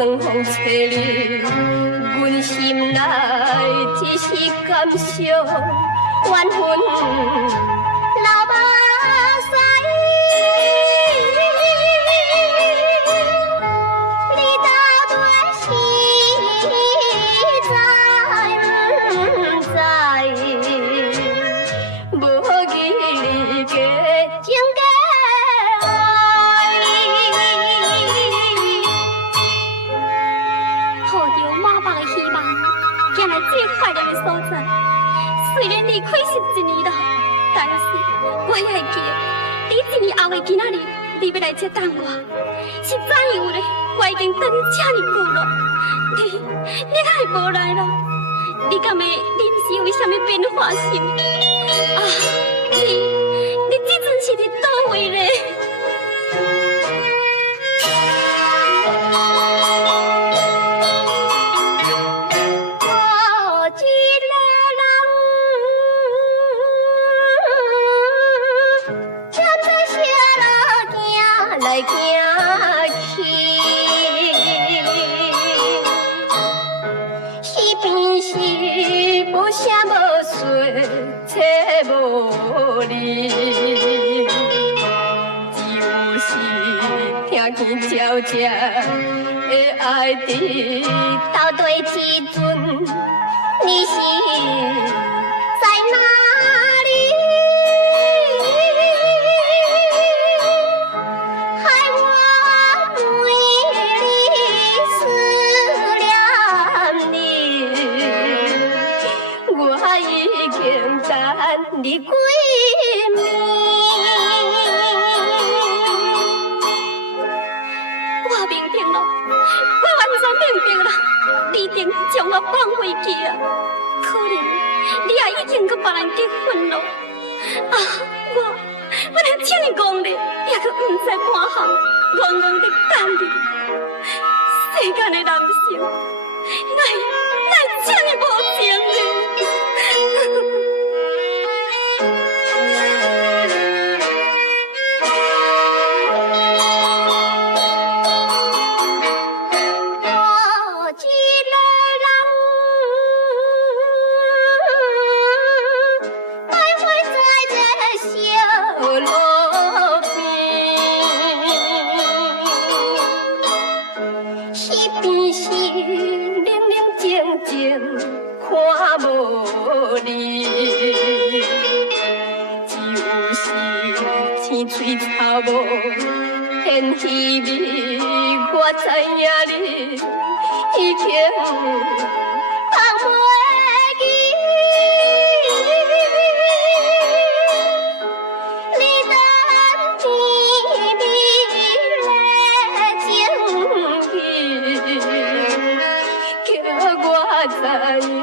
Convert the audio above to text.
霜风吹你，阮心内只是感伤怨恨流目屎。你到底是知不知？无义家情家。 最快乐的所在，虽然离开11年了，但是我还会记得，你1年后的今仔日，你要来这等我，是怎样的？我已经等这么久了，你还无来了？你敢会临时为什么变化心？啊，你这阵是伫倒位咧？ 来行去，西边是无声无水，切无离，只有是听见悄悄的爱伫斗对之阵，你是在哪？ 你几暝？我明白了，我完全明白了，你一定将我放回去啊！可能你也已经跟别人结婚了啊！我连这么讲咧，也阁唔知半项，冤枉的等你。世间的男性，哪这么无情呢？看无你，只有是青翠草木现稀微。我知影你已经放袂记，你等甜蜜的情意，叫我知。